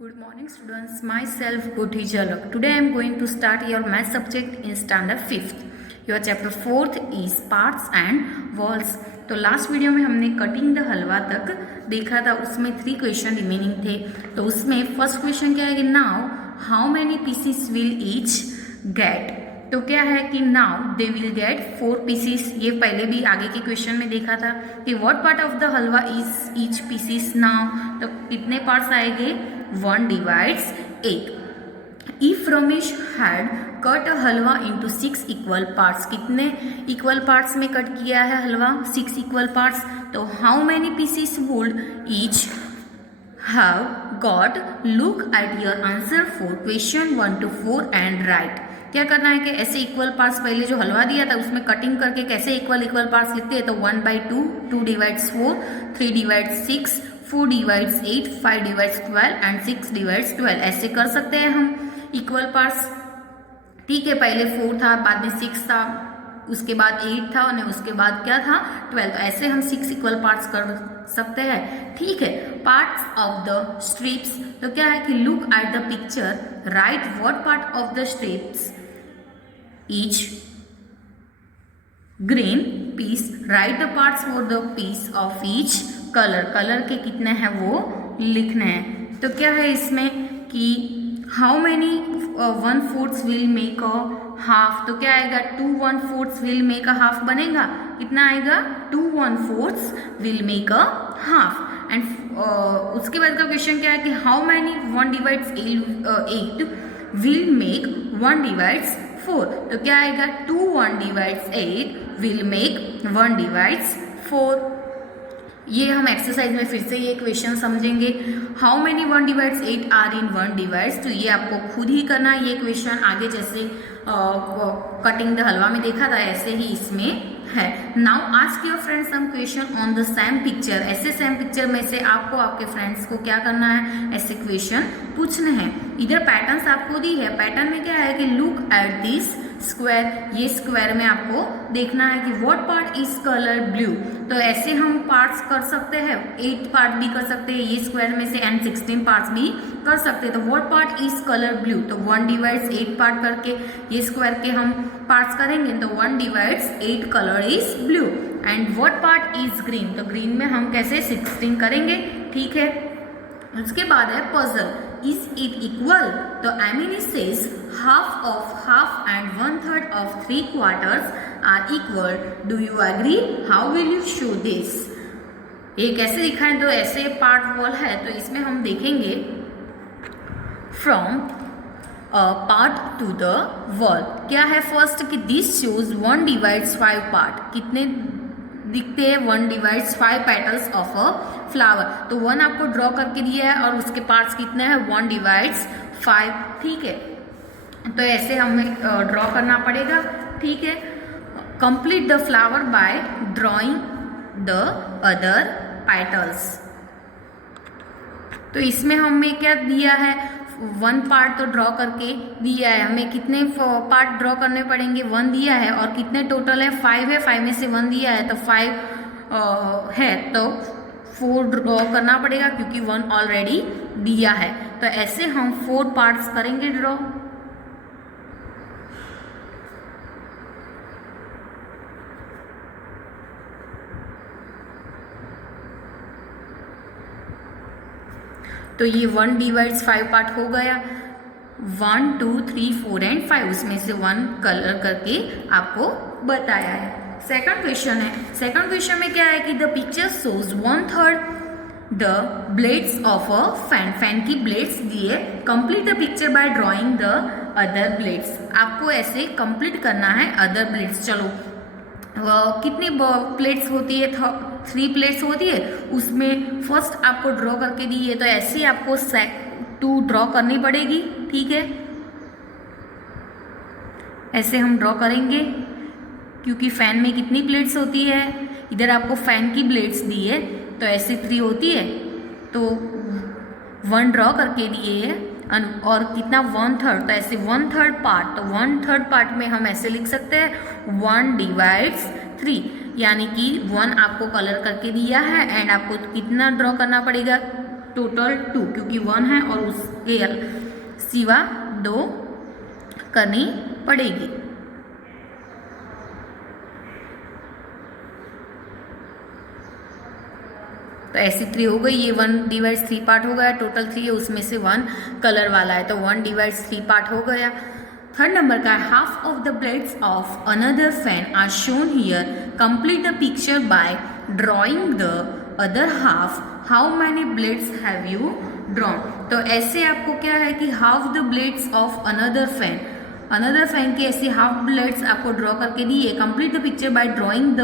Good morning students, myself Goti Jalak. Today I am going to start your math subject in standard 5th. Your chapter 4th is parts and walls. तो last video में हमने cutting the हलवा तक देखा था, उसमें 3 question remaining थे। तो उसमें फर्स्ट क्वेश्चन क्या है कि now how many pieces will each get. तो क्या है कि now they will get 4 pieces. ये पहले भी आगे के क्वेश्चन में देखा था कि what part of the halwa is each pieces now. तो कितने पार्ट्स आएंगे, 1 divides 8. If Ramesh had cut a halwa into 6 equal parts, कितने equal parts में कट किया है हलवा, 6 equal parts। तो how many pieces would each have got? Look at your answer for question 1 to 4 and write। क्या करना है कि ऐसे इक्वल पार्ट्स पहले जो हलवा दिया था उसमें कटिंग करके कैसे इक्वल पार्ट्स लिखते हैं। तो 1/2, 2 divides 4, 3 divides 6, 4 divides 8, 5 divides 12 and 6 divides 12। ऐसे कर सकते हैं हम इक्वल पार्ट्स। ठीक है, पहले 4 था, बाद में 6 था, उसके बाद 8 था और उसके बाद क्या था 12। तो ऐसे हम 6 इक्वल पार्ट्स कर सकते हैं। ठीक है, पार्ट्स ऑफ द स्ट्रिप्स। तो क्या है कि look at the picture, right what part of the strips each green piece, right the parts for the piece of each colour के कितने हैं वो लिखने हैं। तो क्या है इसमें कि how many 1/4 will make a half. तो क्या आएगा, 2 1/4 विल मेक अ हाफ बनेगा। कितना आएगा, 2 1/4 will make a half. And उसके बाद का क्वेश्चन क्या है कि how many 1 divides 8 will make 1 divides 4। तो क्या आएगा, 2 1 divides 8 विल मेक 1 divides 4। ये हम एक्सरसाइज में फिर से ये क्वेश्चन समझेंगे। How many 1 divides 8 are in 1 divides। तो ये आपको खुद ही करना है। ये क्वेश्चन आगे जैसे कटिंग द हलवा में देखा था ऐसे ही इसमें है। Now ask your friends some question on the same picture. ऐसे सेम पिक्चर में से आपको आपके फ्रेंड्स को क्या करना है, ऐसे क्वेश्चन पूछने हैं। इधर पैटर्न्स आपको दी है। पैटर्न में क्या है कि लुक एट दिस स्क्वायर। ये स्क्वायर में आपको देखना है कि what part is colour blue. तो ऐसे हम पार्ट्स कर सकते हैं, 8 पार्ट भी कर सकते हैं ये स्क्वायर में से एंड 16 पार्ट्स भी कर सकते हैं। तो what part is colour blue. तो 1 divides 8 पार्ट करके ये स्क्वायर के हम पार्ट्स करेंगे। तो 1 divides 8 colour is blue. And what part is green. तो ग्रीन में हम कैसे 16 करेंगे। ठीक है, उसके बाद है पजल, इज इट इक्वल। तो Amini says half of half and 1/3 of 3 quarters are equal. Do you agree? How will you show this. ये कैसे दिखाएं, तो ऐसे पार्ट वॉल है तो इसमें हम देखेंगे from part two the wall. क्या है फर्स्ट कि दिस शोज 1 divides 5 पार्ट। कितने दिखते हैं, 1 divides 5 petals of a flower. तो 1 आपको ड्रॉ करके दिया है और उसके पार्ट्स कितने हैं, 1 divides 5। ठीक है, तो ऐसे हमें ड्रॉ करना पड़ेगा। ठीक है, complete the flower bye drawing the other petals. तो इसमें हमें क्या दिया है, 1 पार्ट तो ड्रॉ करके दिया है। हमें कितने पार्ट ड्रॉ करने पड़ेंगे, 1 दिया है और कितने टोटल है, 5 है। 5 में से 1 दिया है तो 5 है तो 4 ड्रॉ करना पड़ेगा क्योंकि 1 ऑलरेडी दिया है। तो ऐसे हम 4 पार्ट्स करेंगे ड्रॉ। तो ये 1 divides 5 पार्ट हो गया। 1 2 3 4 एंड 5 उसमें से 1 कलर करके आपको बताया है। सेकंड क्वेश्चन है। सेकंड क्वेश्चन में क्या है कि the picture shows 1/3 the blades of a fan. Fan की ब्लेड्स दिए। Complete the picture by drawing the other blades. आपको ऐसे कंप्लीट करना है अदर ब्लेड्स। चलो कितनी प्लेट्स होती है, 3 प्लेट्स होती है। उसमें फर्स्ट आपको ड्रॉ करके दी है तो ऐसे आपको 2 ड्रॉ करनी पड़ेगी। ठीक है, ऐसे हम ड्रॉ करेंगे क्योंकि फैन में कितनी प्लेट्स होती है, इधर आपको फैन की प्लेट्स दी है तो ऐसे 3 होती है। तो 1 ड्रॉ करके दिए है और कितना 1/3। तो ऐसे 1/3 पार्ट। तो 1/3 पार्ट में हम ऐसे लिख सकते हैं 1 divides 3। यानी कि 1 आपको कलर करके दिया है एंड आपको कितना ड्रॉ करना पड़ेगा, टोटल 2, क्योंकि 1 है और उसके सिवा 2 करनी पड़ेगी। तो ऐसी 3 हो गई, ये 1 डिवाइड्स 3 पार्ट हो गया, टोटल 3 है उसमें से 1 कलर वाला है, तो 1 डिवाइड्स 3 पार्ट हो गया। थर्ड नंबर का है half of the blades of another fan are shown here, complete the picture by drawing the other half, how many blades have you drawn. तो ऐसे आपको क्या है कि half the blades of another fan की ऐसी हाफ ब्लेड्स आपको draw करके दिए, complete the picture by drawing the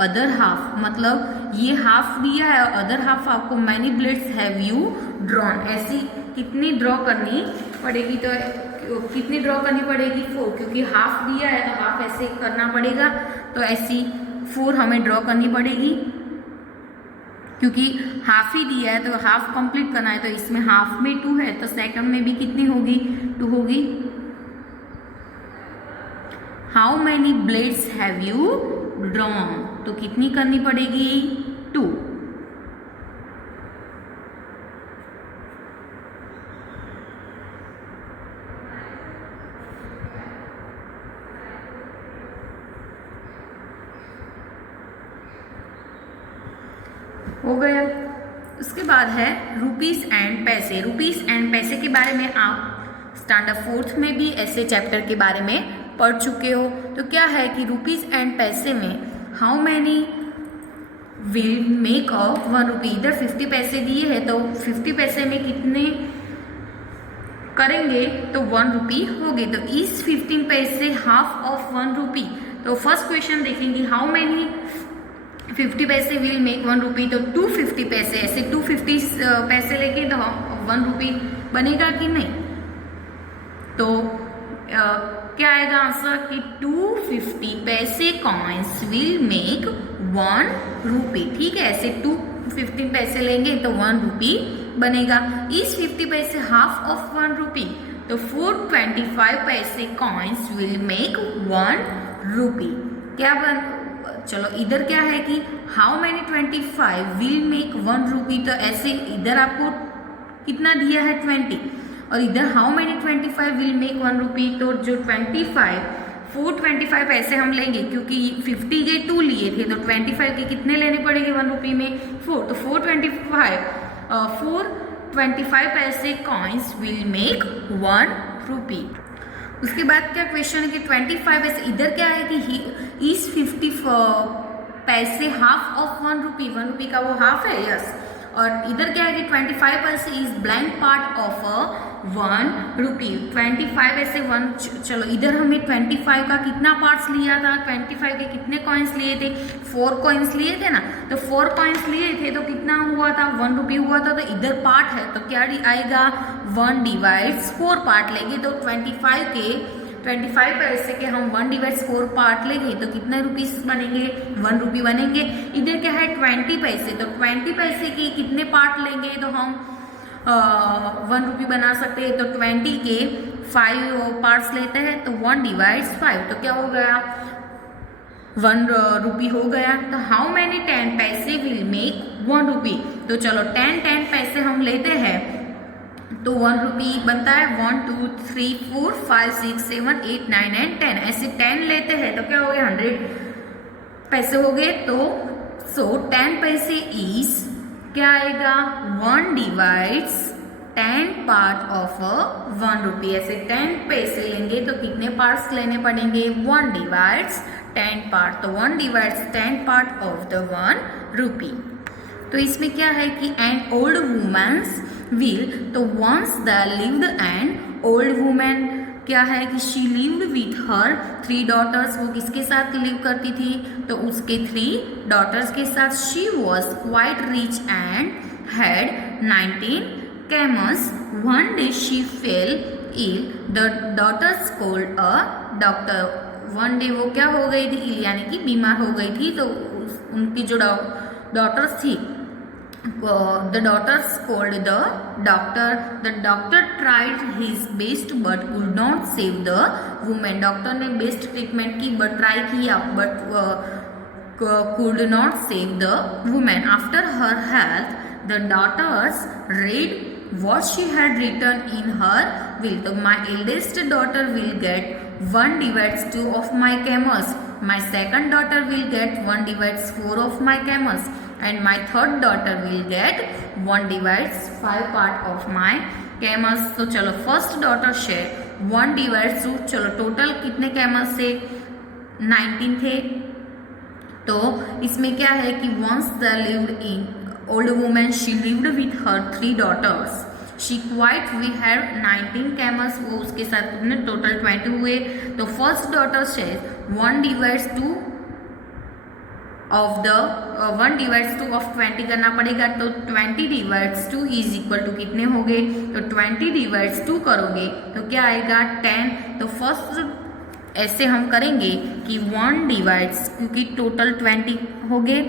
other half, मतलब ये हाफ दिया है और अदर हाफ आपको many blades have you drawn, ऐसी कितनी ड्रॉ करनी पड़ेगी। तो कितनी ड्रॉ करनी पड़ेगी 4, क्योंकि हाफ दिया है तो हाफ ऐसे करना पड़ेगा, तो ऐसी 4 हमें ड्रॉ करनी पड़ेगी, क्योंकि हाफ ही दिया है तो हाफ कंप्लीट करना है, तो इसमें हाफ में 2 है तो सेकंड में भी कितनी होगी 2 होगी। How many blades have you drawn, तो कितनी करनी पड़ेगी 2। हो गया। उसके बाद है रुपीस एंड पैसे। रुपीस एंड पैसे के बारे में आप स्टैंडर्ड 4th में भी ऐसे चैप्टर के बारे में पढ़ चुके हो। तो क्या है कि रुपीस एंड पैसे में how many will make a 1 रुपी, इधर 50 पैसे दिए हैं तो 50 पैसे में कितने करेंगे तो 1 रुपी होगी, तो इस 15 पैसे हाफ ऑफ 1 रुपी। तो फर्स्ट क्वेश्चन देखेंगे हाउ मैनी 50 पैसे विल मेक 1 रुपी, तो 250 पैसे, ऐसे 250 पैसे लेके तो 1 रुपी बनेगा कि नहीं। तो क्या आएगा आंसर कि 250 पैसे कॉइन्स विल मेक 1 रुपी। ठीक है, ऐसे 250 पैसे लेंगे तो 1 रुपी बनेगा। इस 50 पैसे हाफ ऑफ 1 रुपी, तो 425 पैसे कॉइन्स विल मेक 1 रुपी। क्या बन, चलो इधर क्या है कि how many 25 will make 1 rupee, तो ऐसे इधर आपको कितना दिया है 20, और इधर how many 25 will make 1 rupee, तो जो 425 पैसे हम लेंगे, क्योंकि 50 के 2 लिए थे तो 25 के कितने लेने पड़ेंगे 1 रुपी में 4, तो 425 पैसे कॉइन्स विल मेक 1 रुपी। उसके बाद क्या क्वेश्चन है कि 25 पैसे, इधर क्या है कि इस 50 पैसे हाफ ऑफ 1 रुपी, 1 रुपी का वो हाफ है, यस। और इधर क्या है कि 25 पैसे इज ब्लैंक पार्ट ऑफ 1 रुपी। 25 पैसे 1, चलो इधर हमें 25 का कितना पार्ट्स लिया था, 25 के कितने कॉइन्स लिए थे, 4 कॉइन्स लिए थे ना, तो 4 कॉइन्स लिए थे तो कितना हुआ था 1 रुपी हुआ था, तो इधर पार्ट है तो क्या आएगा 1 डिवाइड्स 4 पार्ट लेंगे, तो 25 पैसे के हम 1 डिवाइड्स 4 पार्ट लेंगे तो कितने रुपीस बनेंगे 1 रुपी बनेंगे। इधर क्या है 20 पैसे, तो 20 पैसे के कितने पार्ट लेंगे तो हम 1 रुपी बना सकते हैं, तो 20 के 5 पार्ट्स लेते हैं तो 1 डिवाइड्स 5, तो क्या हो गया 1 रुपी हो गया। तो हाउ मैनी 10 पैसे विल मेक 1 रुपी, तो चलो 10 पैसे हम लेते हैं तो 1 रुपी बनता है। 1 2 3 4 5 6 7 8 9 एंड 10, ऐसे 10 लेते हैं तो क्या हो गया 100 पैसे हो गए। तो 10 पैसे इज क्या आएगा 1 डिवाइड्स 10 पार्ट ऑफ 1 रुपी। ऐसे 10 पैसे लेंगे तो कितने पार्ट्स लेने पड़ेंगे 1 डिवाइड्स 10 पार्ट, तो 1 divides 10 part of the 1 rupee. तो इसमें क्या है कि एन ओल्ड वुमेन्स विल, तो once the lived an old women, क्या है कि she lived with her 3 daughters, वो किसके साथ लिव करती थी तो उसके 3 डॉटर्स के साथ। She was quite rich and had 19 camels. One day she fell ill. The daughters called a doctor. One day वो क्या हो गई थी इल, यानी कि बीमार हो गई थी, तो उनकी जो डॉटर्स थी the daughters called the doctor. The doctor tried his best but could not save the woman. Doctor ने बेस्ट ट्रीटमेंट की बट ट्राई किया but could not save the woman. After her health the daughters read what she had written in her will. तो my eldest daughter will get 1 divides 2 of my camels. My second daughter will get 1 divides 4 of my camels. And my third daughter will get 1 divides 5 part of my camels. तो चलो first daughter share 1 divides 2. चलो total कितने camels थे? 19 थे. तो इसमें क्या है कि once the lived in old woman, she lived with her 3 daughters. She quite we had 19 camels. वो उसके साथ कितने टोटल 20 हुए. तो first daughter share 1 divides 2 of the 1 divides 2 of 20 करना पड़ेगा. तो 20 divides 2 इज इक्वल टू कितने हो गए? तो 20 divides 2 करोगे तो क्या आएगा? 10. तो फर्स्ट ऐसे हम करेंगे कि 1 divides, क्योंकि टोटल 20 हो गए,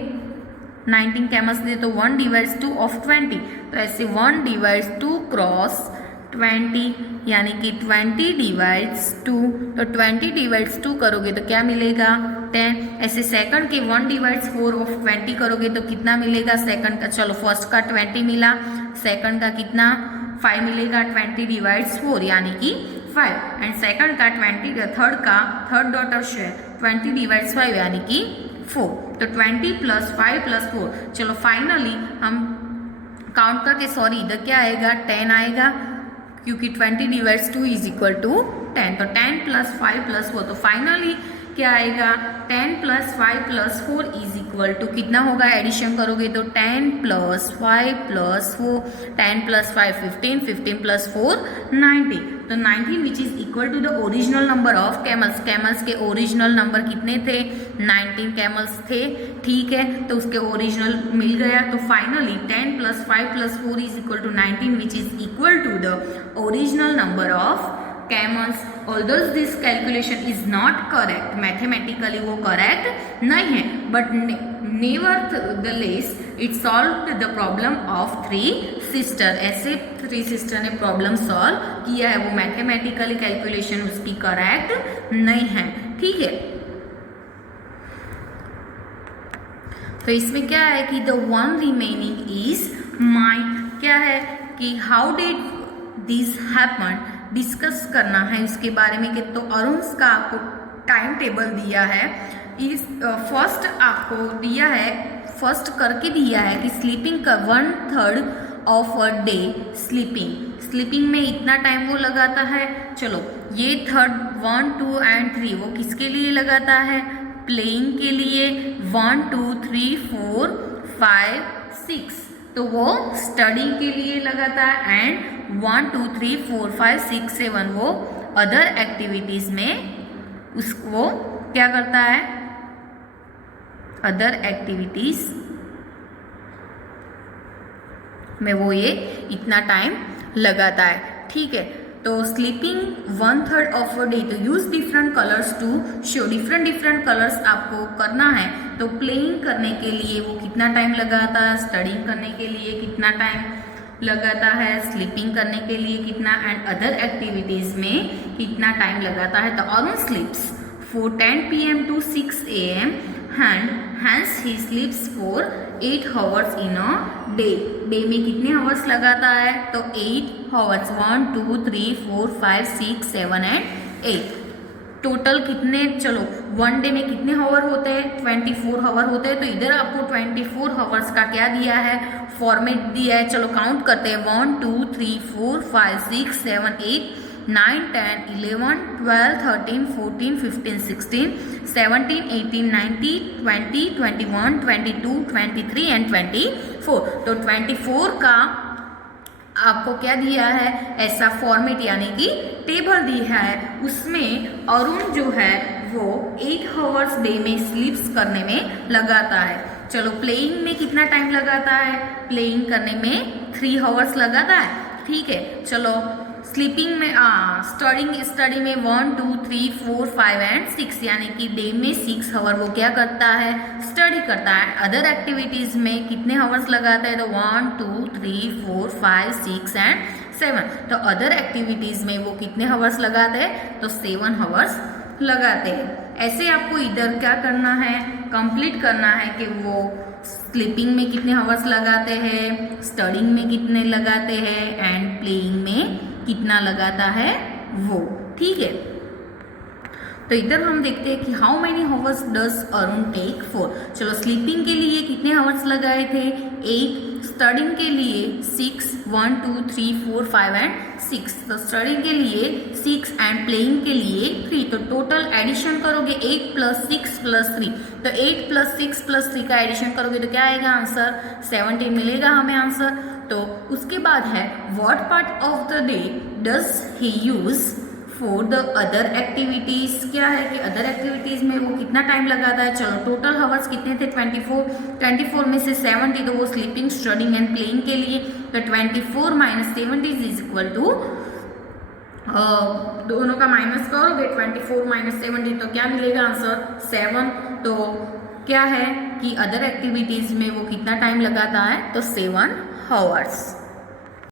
19 कैमल्स दे तो 1 divides 2 ऑफ 20. तो ऐसे 1 divides 2 क्रॉस 20 यानी कि 20 divides 2. तो 20 divides 2 करोगे तो क्या मिलेगा? 10. ऐसे सेकंड के 1 divides 4 ऑफ 20 करोगे तो कितना मिलेगा सेकंड का? चलो फर्स्ट का 20 मिला, सेकंड का कितना? 5 मिलेगा. 20 divides 4 यानी कि 5. एंड सेकंड का 20 थर्ड डॉटर शेयर 20 divides 5 यानी कि 4. तो 20 + 5 + 4. चलो फाइनली हम काउंट करके, सॉरी इधर क्या आएगा? 10 आएगा, क्योंकि 20 divides 2 इज इक्वल टू 10. तो 10 + 5 + 4. तो फाइनली क्या आएगा? 10 + 5 + 4 इज इक्वल टू कितना होगा? एडिशन करोगे तो 10 + 5 + 4, 10 + 5 15, 15 + 4 19. तो 19 which is equal to the original number of camels. Camels के ओरिजिनल नंबर कितने थे? 19 कैमल्स थे. ठीक है, तो उसके ओरिजिनल मिल गया. तो finally 10 + 5 + 4 is equal to 19 which is equal to the original number of camels. Although this calculation is not correct, mathematically वो करेक्ट नहीं है, but nevertheless it solve the problem of 3 sister. ऐसे 3 सिस्टर ने problem solve किया है, वो mathematically calculation उसकी correct नहीं है. ठीक है, तो इसमें क्या है कि the one remaining is mine. क्या है कि how did this happen, discuss करना है उसके बारे में. कि तो अरुण्स का आपको टाइम टेबल दिया है. इस फर्स्ट आपको दिया है, फर्स्ट करके दिया है कि स्लीपिंग का 1/3 ऑफ अ डे स्लीपिंग में इतना टाइम वो लगाता है. चलो ये थर्ड 1 2 एंड 3 वो किसके लिए लगाता है? प्लेइंग के लिए. 1 2 3 4 5 6 तो वो स्टडी के लिए लगाता है. एंड 1 2 3 4 5 6 7 वो अदर एक्टिविटीज में उसको क्या करता है? अदर एक्टिविटीज में वो ये इतना टाइम लगाता है. ठीक है, तो स्लीपिंग 1/3 ऑफ अ डे. तो use different colours to show. Different colours आपको करना है. तो प्लेइंग करने के लिए वो कितना टाइम लगाता है? स्टडिंग करने के लिए कितना टाइम लगाता है? स्लीपिंग करने के लिए कितना? एंड अदर एक्टिविटीज में कितना टाइम लगाता है? तो Arun स्लीप्स for 10 PM to 6 AM and hence he sleeps for 8 hours in a day. Day में कितने आवर्स लगाता है? तो 8 आवर्स. 1 2 3 4 5 6 7 एंड 8 टोटल कितने? चलो वन डे में कितने आवर होते हैं? 24 आवर होते हैं. तो इधर आपको 24 आवर्स का क्या दिया है? फॉर्मेट दिया है. चलो काउंट करते हैं. 1 2 3 4 5 6 7 8 9 10 11 12 13 14 15 16 17 18 19 20 21 22 23 एंड 24. तो 24 का आपको क्या दिया है? ऐसा फॉर्मेट यानी कि टेबल दिया है. उसमें अरुण जो है वो 8 आवर्स डे में स्लीप्स करने में लगाता है. चलो प्लेइंग में कितना टाइम लगाता है? प्लेइंग करने में 3 आवर्स लगाता है. ठीक है, चलो स्लीपिंग में स्टडी में 1 2 3 4 5 एंड 6 यानी कि डे में 6 आवर वो क्या करता है? स्टडी करता है. अदर एक्टिविटीज में कितने आवर्स लगाता है? तो 1 2 3 4 5 6 एंड 7. तो अदर एक्टिविटीज में वो कितने आवर्स लगाते हैं? तो 7 आवर्स लगाते हैं. ऐसे आपको इधर क्या करना है? कंप्लीट करना है कि वो स्लीपिंग में कितने आवर्स लगाते हैं, स्टडिंग में कितने लगाते हैं एंड प्लेइंग में कितना लगाता है वो। ठीक है, तो इधर हम देखते हैं कि how many hours does Arun take for. चलो स्लीपिंग के लिए कितने आवर्स लगाए थे, 8, स्टडिंग के लिए 6, 1 2 3 4 5 एंड 6। तो स्टडिंग के लिए 6 एंड प्लेइंग के लिए 3। तो टोटल एडिशन करोगे 8 + 6 + 3। तो 8 + 6 + 3 का एडिशन करोगे तो क्या आएगा आंसर, 17 मिलेगा हमें आंसर। तो उसके बाद है what part of the day does he use for the other activities. क्या है कि अदर एक्टिविटीज में वो कितना टाइम लगाता है। चलो टोटल हावर्स कितने थे, 24 में से 70 तो वो स्लीपिंग, स्टडिंग एंड प्लेइंग के लिए। तो 24 - 70 इज इक्वल टू, दोनों का माइनस करोगे 24 - 70 तो क्या मिलेगा आंसर, 7। तो क्या है कि अदर एक्टिविटीज में वो कितना टाइम लगाता है, तो 7 आवर्स।